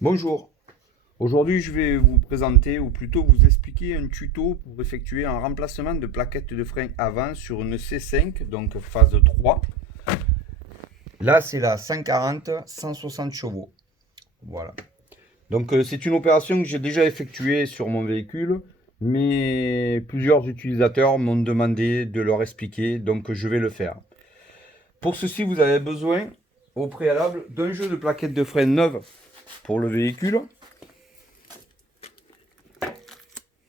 Bonjour, aujourd'hui je vais vous présenter ou plutôt vous expliquer un tuto pour effectuer un remplacement de plaquettes de frein avant sur une C5, donc phase 3. Là c'est la 140 160 chevaux. Voilà. Donc c'est une opération que j'ai déjà effectuée sur mon véhicule, mais plusieurs utilisateurs m'ont demandé de leur expliquer, donc je vais le faire. Pour ceci vous avez besoin au préalable d'un jeu de plaquettes de frein neuves pour le véhicule.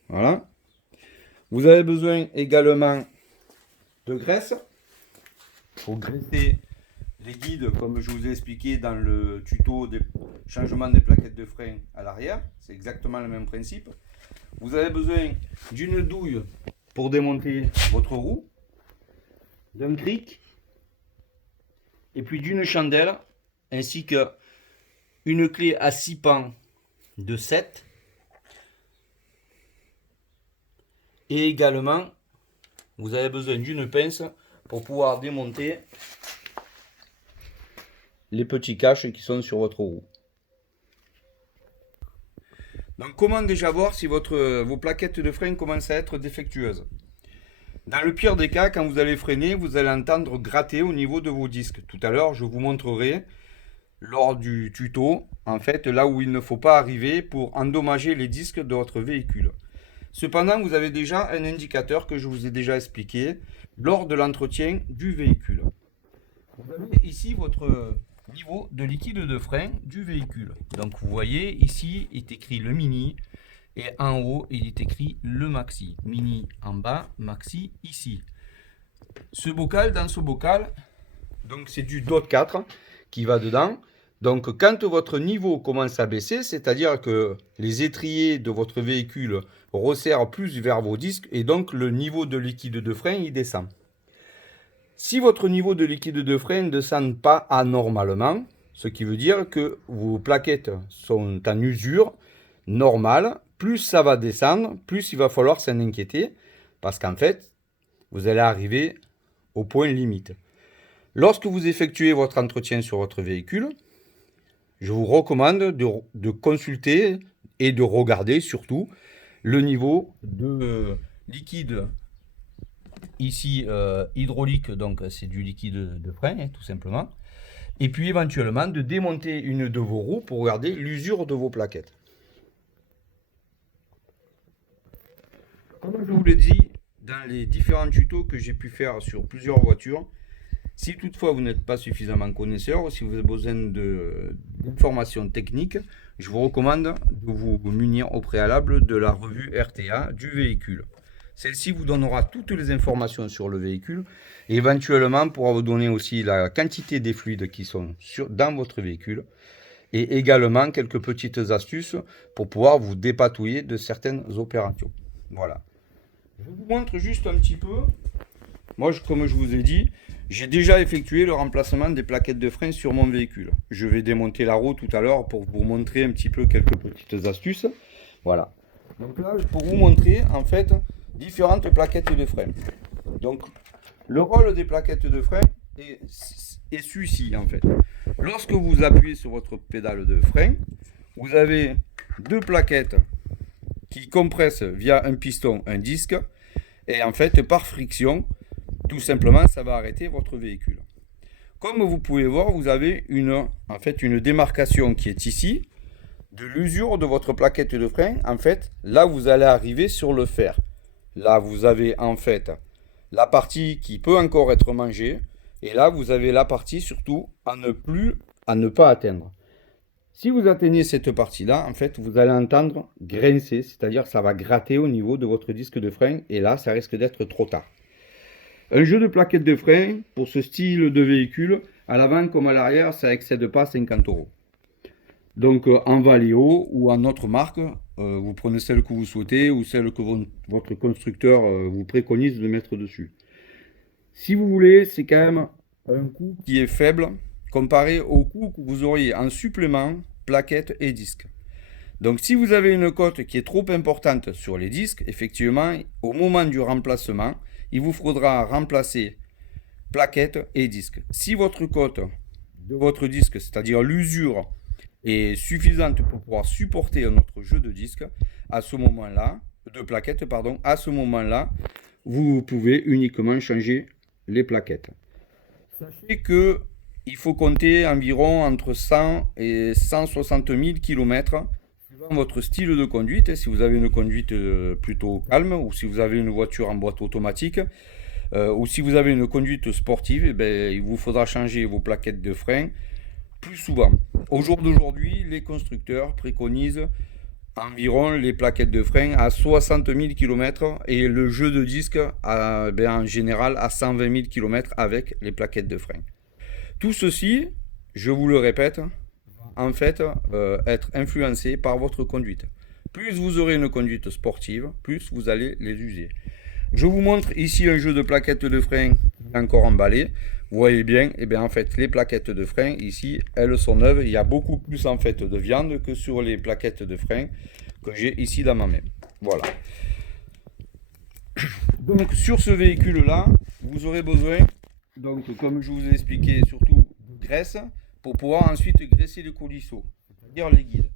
Voilà. Vous avez besoin également de graisse pour graisser les guides, comme je vous ai expliqué dans le tuto des changements des plaquettes de frein à l'arrière. C'est exactement le même principe. Vous avez besoin d'une douille pour démonter votre roue, d'un cric, et puis d'une chandelle, ainsi qu'une clé à 6 pans de 7. Et également, vous avez besoin d'une pince pour pouvoir démonter les petits caches qui sont sur votre roue. Donc comment déjà voir si vos plaquettes de frein commencent à être défectueuses? Dans le pire des cas, quand vous allez freiner, vous allez entendre gratter au niveau de vos disques. Tout à l'heure, je vous montrerai lors du tuto, en fait, là où il ne faut pas arriver pour endommager les disques de votre véhicule. Cependant, vous avez déjà un indicateur que je vous ai déjà expliqué lors de l'entretien du véhicule. Vous avez ici votre niveau de liquide de frein du véhicule. Donc vous voyez ici est écrit le mini et en haut il est écrit le maxi. Mini en bas, maxi ici. Dans ce bocal, donc c'est du DOT 4 qui va dedans. Donc quand votre niveau commence à baisser, c'est-à-dire que les étriers de votre véhicule resserrent plus vers vos disques et donc le niveau de liquide de frein il descend. Si votre niveau de liquide de frein ne descend pas anormalement, ce qui veut dire que vos plaquettes sont en usure normale, plus ça va descendre, plus il va falloir s'en inquiéter, parce qu'en fait, vous allez arriver au point limite. Lorsque vous effectuez votre entretien sur votre véhicule, je vous recommande de consulter et de regarder surtout le niveau de liquide ici hydraulique, donc c'est du liquide de frein, tout simplement. Et puis éventuellement de démonter une de vos roues pour regarder l'usure de vos plaquettes. Comme je vous l'ai dit dans les différents tutos que j'ai pu faire sur plusieurs voitures, si toutefois vous n'êtes pas suffisamment connaisseur ou si vous avez besoin d'informations techniques, je vous recommande de vous munir au préalable de la revue RTA du véhicule. Celle-ci vous donnera toutes les informations sur le véhicule et éventuellement pourra vous donner aussi la quantité des fluides qui sont dans votre véhicule et également quelques petites astuces pour pouvoir vous dépatouiller de certaines opérations. Voilà. Je vous montre juste un petit peu. Moi, comme je vous ai dit, j'ai déjà effectué le remplacement des plaquettes de frein sur mon véhicule. Je vais démonter la roue tout à l'heure pour vous montrer un petit peu quelques petites astuces. Voilà. Donc là, pour vous montrer en fait différentes plaquettes de frein. Donc, le rôle des plaquettes de frein est celui-ci en fait. Lorsque vous appuyez sur votre pédale de frein, vous avez deux plaquettes qui compressent via un piston un disque et en fait par friction, tout simplement, ça va arrêter votre véhicule. Comme vous pouvez voir, vous avez une démarcation qui est ici de l'usure de votre plaquette de frein. En fait, là, vous allez arriver sur le fer. Là, vous avez en fait la partie qui peut encore être mangée. Et là, vous avez la partie surtout à ne pas atteindre. Si vous atteignez cette partie-là, en fait, vous allez entendre grincer, c'est-à-dire ça va gratter au niveau de votre disque de frein. Et là, ça risque d'être trop tard. Un jeu de plaquettes de frein pour ce style de véhicule, à l'avant comme à l'arrière, ça n'excède pas 50 euros. Donc en Valeo ou en autre marque, vous prenez celle que vous souhaitez ou celle que votre constructeur vous préconise de mettre dessus. Si vous voulez, c'est quand même un coût qui est faible comparé au coût que vous auriez en supplément, plaquettes et disques. Donc si vous avez une cote qui est trop importante sur les disques, effectivement, au moment du remplacement, il vous faudra remplacer plaquettes et disques. Si votre cote de votre disque, c'est-à-dire l'usure, est suffisante pour pouvoir supporter notre jeu de disque, à ce moment-là, de plaquettes, pardon, à ce moment-là, vous pouvez uniquement changer les plaquettes. Sachez que il faut compter environ entre 100 et 160 000 km suivant votre style de conduite. Si vous avez une conduite plutôt calme, ou si vous avez une voiture en boîte automatique, ou si vous avez une conduite sportive, eh bien, il vous faudra changer vos plaquettes de frein plus souvent. Au jour d'aujourd'hui, les constructeurs préconisent environ les plaquettes de frein à 60 000 km et le jeu de disque en général à 120 000 km avec les plaquettes de frein. Tout ceci, je vous le répète, en fait, être influencé par votre conduite. Plus vous aurez une conduite sportive, plus vous allez les user. Je vous montre ici un jeu de plaquettes de frein encore emballé. Vous voyez bien, et bien en fait, les plaquettes de frein ici, elles sont neuves. Il y a beaucoup plus en fait de viande que sur les plaquettes de frein que j'ai ici dans ma main. Voilà. Donc sur ce véhicule-là, vous aurez besoin, donc comme je vous ai expliqué, surtout de graisse pour pouvoir ensuite graisser les coulisseaux, c'est-à-dire les guides.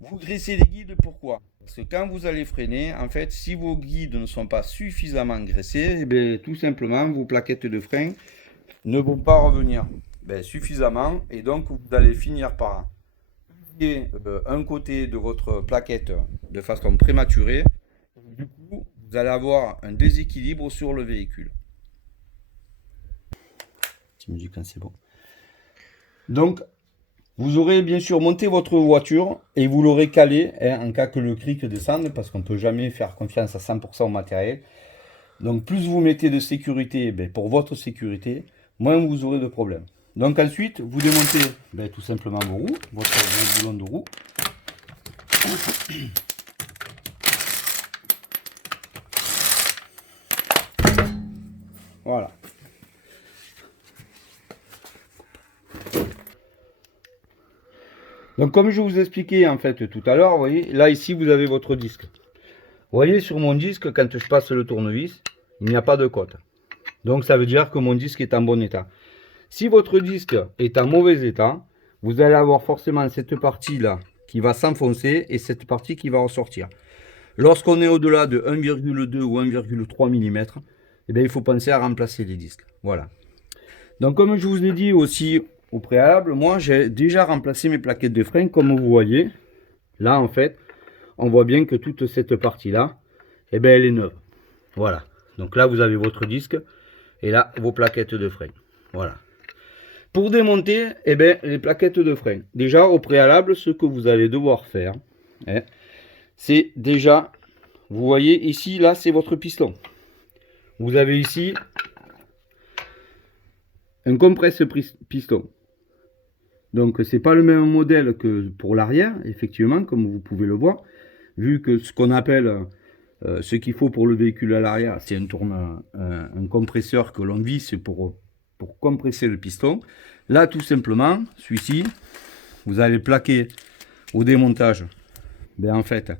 Vous graissez les guides, pourquoi? Parce que quand vous allez freiner, en fait, si vos guides ne sont pas suffisamment graissés, eh bien, tout simplement, vos plaquettes de frein ne vont pas revenir suffisamment. Et donc, vous allez finir par plier un côté de votre plaquette de façon prématurée. Du coup, vous allez avoir un déséquilibre sur le véhicule. Tu me dis quand c'est bon. Donc, vous aurez bien sûr monté votre voiture et vous l'aurez calé en cas que le cric descende parce qu'on ne peut jamais faire confiance à 100% au matériel. Donc plus vous mettez de sécurité pour votre sécurité, moins vous aurez de problèmes. Donc ensuite, vous démontez tout simplement vos roues, vos boulons de roue. Voilà. Donc comme je vous expliquais en fait tout à l'heure, vous voyez, là ici vous avez votre disque. Vous voyez sur mon disque, quand je passe le tournevis, il n'y a pas de cote. Donc ça veut dire que mon disque est en bon état. Si votre disque est en mauvais état, vous allez avoir forcément cette partie là qui va s'enfoncer et cette partie qui va ressortir. Lorsqu'on est au-delà de 1,2 ou 1,3 mm, eh bien, il faut penser à remplacer les disques. Voilà. Donc comme je vous ai dit aussi au préalable, moi j'ai déjà remplacé mes plaquettes de frein comme vous voyez. Là en fait, on voit bien que toute cette partie là, eh bien, elle est neuve. Voilà. Donc là vous avez votre disque et là vos plaquettes de frein. Voilà. Pour démonter eh bien, les plaquettes de frein, déjà au préalable, ce que vous allez devoir faire, c'est déjà, vous voyez ici, là c'est votre piston. Vous avez ici un compresse-piston. Donc c'est pas le même modèle que pour l'arrière, effectivement, comme vous pouvez le voir, vu que ce qu'on appelle ce qu'il faut pour le véhicule à l'arrière, c'est un compresseur que l'on visse pour compresser le piston. Là, tout simplement, celui-ci, vous allez plaquer au démontage, en fait,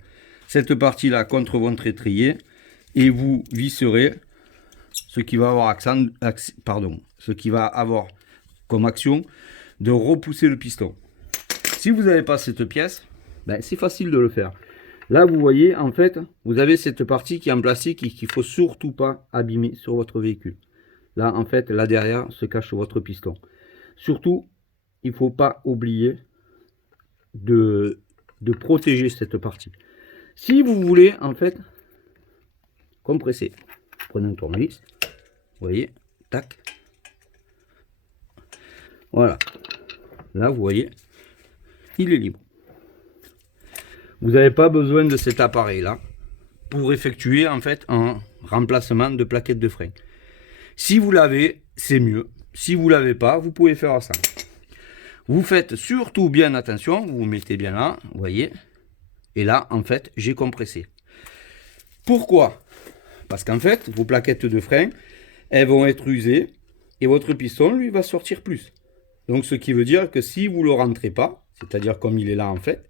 cette partie-là contre votre étrier et vous visserez ce qui va avoir ce qui va avoir comme action de repousser le piston. Si vous n'avez pas cette pièce, c'est facile de le faire. Là, vous voyez, en fait, vous avez cette partie qui est en plastique et qu'il ne faut surtout pas abîmer sur votre véhicule. Là, en fait, là derrière se cache votre piston. Surtout, il ne faut pas oublier de protéger cette partie. Si vous voulez, en fait, compresser, prenez un tournevis, vous voyez, tac. Voilà. Là, vous voyez, il est libre. Vous n'avez pas besoin de cet appareil-là pour effectuer, en fait, un remplacement de plaquettes de frein. Si vous l'avez, c'est mieux. Si vous ne l'avez pas, vous pouvez faire ça. Vous faites surtout bien attention, vous vous mettez bien là, vous voyez. Et là, en fait, j'ai compressé. Pourquoi? Parce qu'en fait, vos plaquettes de frein, elles vont être usées et votre piston, lui, va sortir plus. Donc, ce qui veut dire que si vous ne le rentrez pas, c'est-à-dire comme il est là, en fait,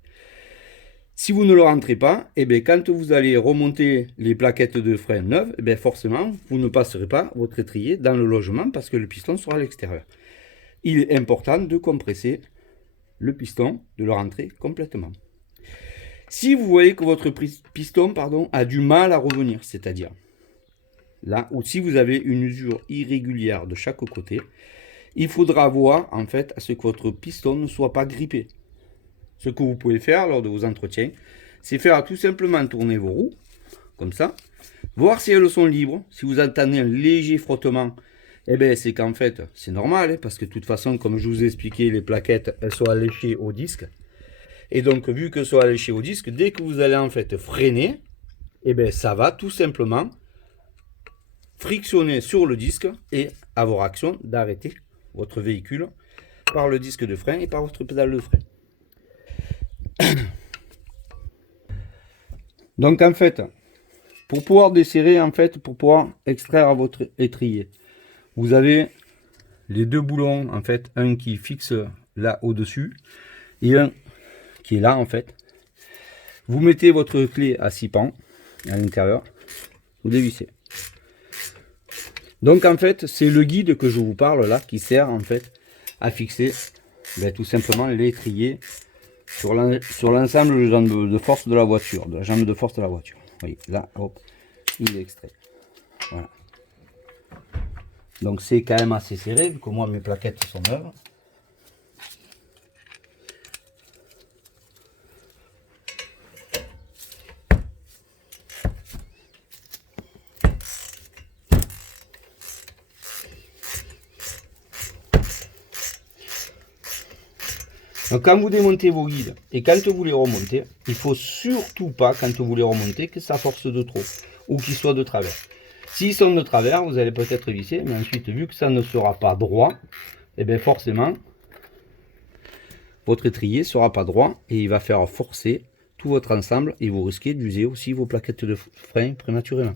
si vous ne le rentrez pas, eh bien, quand vous allez remonter les plaquettes de frein neuves, eh bien, forcément, vous ne passerez pas votre étrier dans le logement parce que le piston sera à l'extérieur. Il est important de compresser le piston, de le rentrer complètement. Si vous voyez que votre piston a du mal à revenir, c'est-à-dire là, ou si vous avez une usure irrégulière de chaque côté, il faudra voir en fait à ce que votre piston ne soit pas grippé. Ce que vous pouvez faire lors de vos entretiens, c'est faire tout simplement tourner vos roues, comme ça, voir si elles sont libres. Si vous entendez un léger frottement, eh bien c'est qu'en fait c'est normal, parce que de toute façon, comme je vous ai expliqué, les plaquettes elles sont alléchées au disque. Et donc vu qu'elles sont alléchées au disque, dès que vous allez en fait freiner, eh bien ça va tout simplement frictionner sur le disque et avoir action d'arrêter votre véhicule par le disque de frein et par votre pédale de frein. Donc en fait, pour pouvoir desserrer, pour pouvoir extraire votre étrier, vous avez les deux boulons, en fait, un qui fixe là au-dessus et un qui est là en fait. Vous mettez votre clé à 6 pans à l'intérieur, vous dévissez. Donc en fait, c'est le guide que je vous parle là qui sert en fait à fixer tout simplement l'étrier sur l'ensemble de force de la voiture, de la jambe de force de la voiture. Vous voyez, là, hop, il est extrait. Voilà. Donc c'est quand même assez serré, vu que moi mes plaquettes sont neuves. Donc quand vous démontez vos guides et quand vous les remontez, il ne faut surtout pas, quand vous les remontez, que ça force de trop ou qu'ils soient de travers. S'ils sont de travers, vous allez peut-être visser, mais ensuite, vu que ça ne sera pas droit, et bien forcément, votre étrier ne sera pas droit et il va faire forcer tout votre ensemble et vous risquez d'user aussi vos plaquettes de frein prématurément.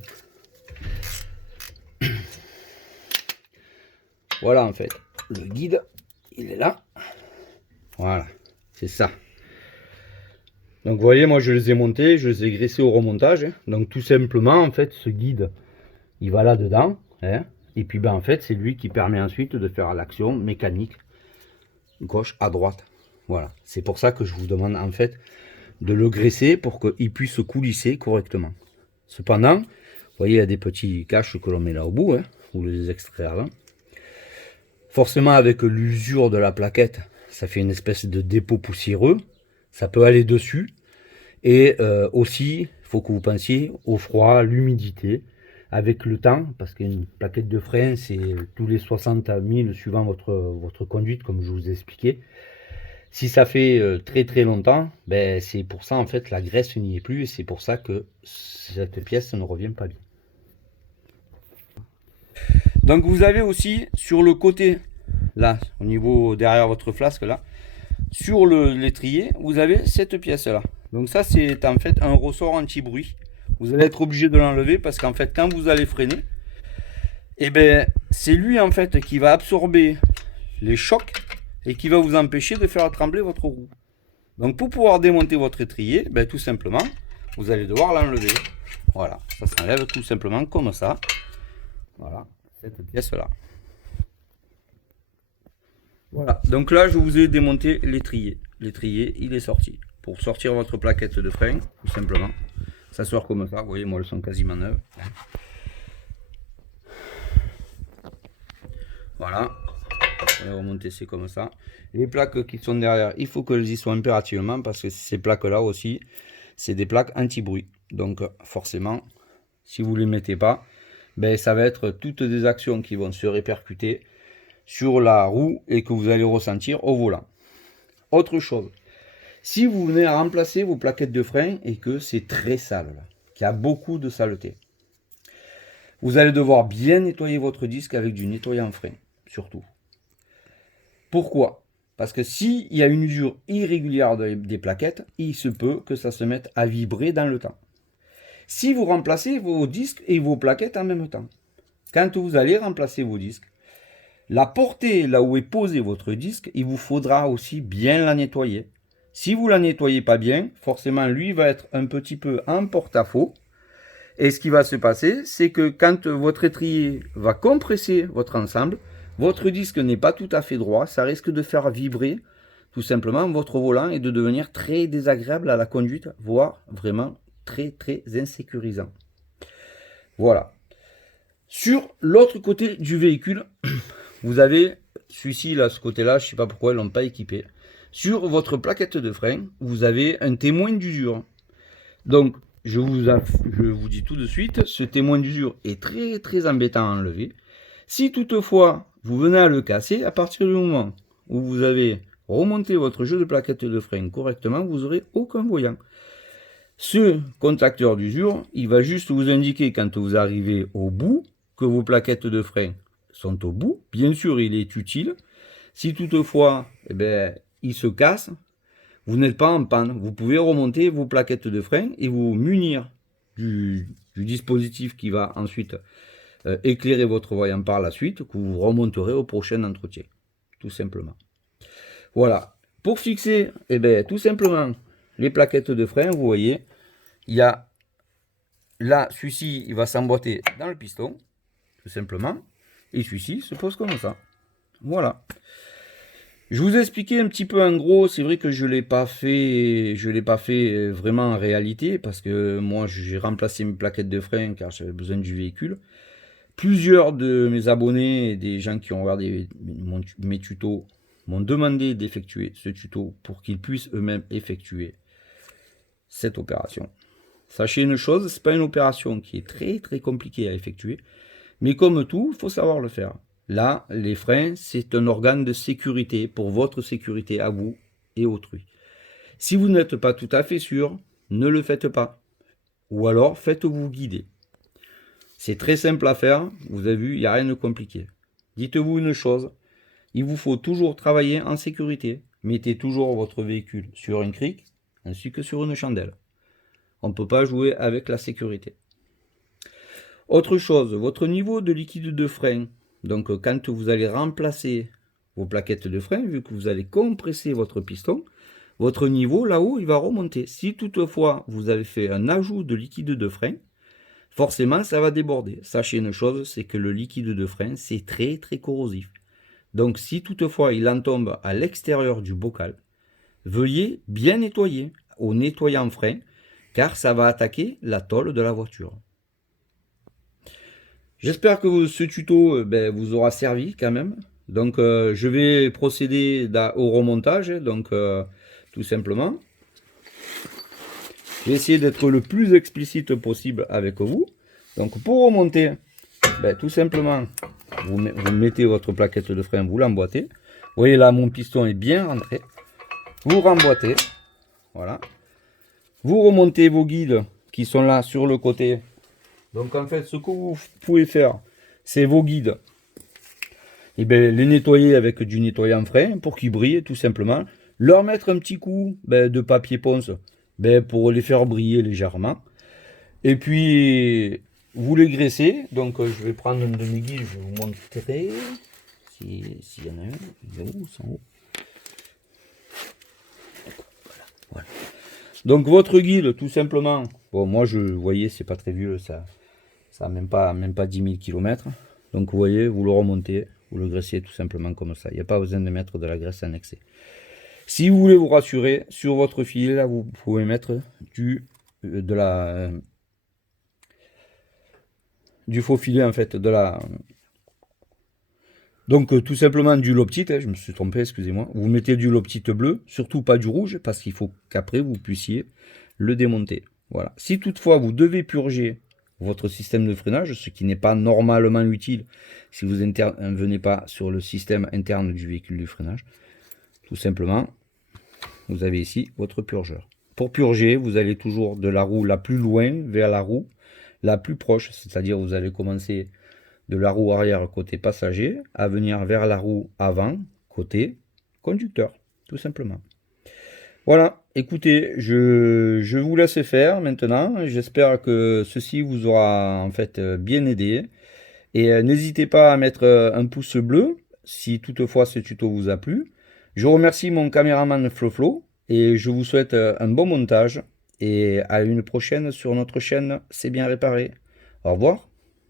Voilà en fait, le guide, il est là. Voilà, c'est ça. Donc vous voyez, moi je les ai montés, je les ai graissés au remontage. Donc tout simplement, en fait, ce guide, il va là-dedans. Et puis en fait, c'est lui qui permet ensuite de faire l'action mécanique gauche à droite. Voilà, c'est pour ça que je vous demande en fait de le graisser pour qu'il puisse coulisser correctement. Cependant, vous voyez, il y a des petits caches que l'on met là au bout, vous les extraire là. Forcément, avec l'usure de la plaquette, ça fait une espèce de dépôt poussiéreux. Ça peut aller dessus. Et aussi, il faut que vous pensiez au froid, l'humidité, avec le temps, parce qu'une plaquette de frein, c'est tous les 60 000 suivant votre conduite, comme je vous ai expliqué. Si ça fait très très longtemps, c'est pour ça en fait la graisse n'y est plus et c'est pour ça que cette pièce ne revient pas bien. Donc vous avez aussi sur le côté, là, au niveau derrière votre flasque là, sur l'étrier, vous avez cette pièce là. Donc ça c'est en fait un ressort anti-bruit. Vous allez être obligé de l'enlever parce qu'en fait quand vous allez freiner, c'est lui en fait qui va absorber les chocs et qui va vous empêcher de faire trembler votre roue. Donc pour pouvoir démonter votre étrier, tout simplement, vous allez devoir l'enlever. Voilà, ça s'enlève tout simplement comme ça. Voilà, cette pièce là. Voilà, donc là je vous ai démonté l'étrier. L'étrier, il est sorti. Pour sortir votre plaquette de frein, tout simplement, ça sort comme ça. Vous voyez, moi elles sont quasiment neuves. Voilà. Remonter, c'est comme ça. Les plaques qui sont derrière, il faut qu'elles y soient impérativement parce que ces plaques là aussi, c'est des plaques anti-bruit. Donc forcément, si vous ne les mettez pas, ça va être toutes des actions qui vont se répercuter sur la roue et que vous allez ressentir au volant. Autre chose, si vous venez à remplacer vos plaquettes de frein et que c'est très sale, qu'il y a beaucoup de saleté, vous allez devoir bien nettoyer votre disque avec du nettoyant frein, surtout. Pourquoi? Parce que s'il y a une usure irrégulière des plaquettes, il se peut que ça se mette à vibrer dans le temps. Si vous remplacez vos disques et vos plaquettes en même temps, quand vous allez remplacer vos disques, la portée là où est posé votre disque, il vous faudra aussi bien la nettoyer. Si vous ne la nettoyez pas bien, forcément lui va être un petit peu en porte-à-faux. Et ce qui va se passer, c'est que quand votre étrier va compresser votre ensemble, votre disque n'est pas tout à fait droit, ça risque de faire vibrer tout simplement votre volant est de devenir très désagréable à la conduite, voire vraiment très insécurisant. Voilà. Sur l'autre côté du véhicule, vous avez celui-ci là, ce côté-là, je ne sais pas pourquoi ils ne l'ont pas équipé. Sur votre plaquette de frein, vous avez un témoin d'usure. Donc, je vous dis tout de suite, ce témoin d'usure est très embêtant à enlever. Si toutefois, vous venez à le casser, à partir du moment où vous avez remonté votre jeu de plaquette de frein correctement, vous n'aurez aucun voyant. Ce contacteur d'usure, il va juste vous indiquer quand vous arrivez au bout que vos plaquettes de frein sont au bout. Bien sûr, il est utile. Si toutefois, il se casse, vous n'êtes pas en panne. Vous pouvez remonter vos plaquettes de frein et vous munir du dispositif qui va ensuite éclairer votre voyant par la suite, que vous remonterez au prochain entretien. Tout simplement. Voilà. Pour fixer, tout simplement, les plaquettes de frein, vous voyez, il y a là, celui-ci, il va s'emboîter dans le piston, tout simplement, et celui-ci se pose comme ça. Voilà. Je vous ai expliqué un petit peu en gros, c'est vrai que je l'ai pas fait vraiment en réalité, parce que moi j'ai remplacé mes plaquettes de frein car j'avais besoin du véhicule. Plusieurs de mes abonnés et des gens qui ont regardé mes tutos m'ont demandé d'effectuer ce tuto pour qu'ils puissent eux-mêmes effectuer cette opération. Sachez une chose, c'est pas une opération qui est très compliquée à effectuer, mais comme tout, il faut savoir le faire. Là, les freins, c'est un organe de sécurité pour votre sécurité à vous et autrui. Si vous n'êtes pas tout à fait sûr, ne le faites pas. Ou alors, faites-vous guider. C'est très simple à faire, vous avez vu, il n'y a rien de compliqué. Dites-vous une chose, il vous faut toujours travailler en sécurité. Mettez toujours votre véhicule sur une crique ainsi que sur une chandelle. On ne peut pas jouer avec la sécurité. Autre chose, votre niveau de liquide de frein. Donc quand vous allez remplacer vos plaquettes de frein, vu que vous allez compresser votre piston, votre niveau là-haut, il va remonter. Si toutefois vous avez fait un ajout de liquide de frein, forcément ça va déborder. Sachez une chose, c'est que le liquide de frein, c'est très corrosif. Donc si toutefois il en tombe à l'extérieur du bocal, veuillez bien nettoyer au nettoyant frein, car ça va attaquer la tôle de la voiture. J'espère que ce tuto vous aura servi quand même. Donc je vais procéder au remontage, donc tout simplement. Je vais essayer d'être le plus explicite possible avec vous. Donc pour remonter, tout simplement, vous mettez votre plaquette de frein, vous l'emboîtez. Vous voyez là, mon piston est bien rentré. Vous remboîtez, voilà. Vous remontez vos guides qui sont là sur le côté. Donc en fait, ce que vous pouvez faire, c'est vos guides, les nettoyer avec du nettoyant frein pour qu'ils brillent tout simplement. Leur mettre un petit coup de papier ponce pour les faire briller légèrement. Et puis, vous les graissez. Donc je vais prendre un de mes guides, je vais vous montrer. S'il y en a un, il est où, c'est en haut. Voilà. Donc votre guide, tout simplement, bon moi vous voyez, c'est pas très vieux, ça n'a même pas 10 000 km. Donc vous voyez, vous le remontez, vous le graissez tout simplement comme ça. Il n'y a pas besoin de mettre de la graisse en excès. Si vous voulez vous rassurer, sur votre filet, là, vous pouvez mettre du faux filet, en fait, donc tout simplement du Loctite, je me suis trompé, excusez-moi. Vous mettez du Loctite bleu, surtout pas du rouge, parce qu'il faut qu'après vous puissiez le démonter. Voilà. Si toutefois vous devez purger votre système de freinage, ce qui n'est pas normalement utile si vous n'intervenez pas sur le système interne du véhicule de freinage, tout simplement, vous avez ici votre purgeur. Pour purger, vous allez toujours de la roue la plus loin vers la roue la plus proche, c'est-à-dire vous allez commencer de la roue arrière côté passager à venir vers la roue avant côté conducteur, tout simplement. Voilà, écoutez, je vous laisse faire maintenant. J'espère que ceci vous aura en fait bien aidé. Et n'hésitez pas à mettre un pouce bleu si toutefois ce tuto vous a plu. Je remercie mon caméraman Flo et je vous souhaite un bon montage. Et à une prochaine sur notre chaîne C'est bien réparé. Au revoir.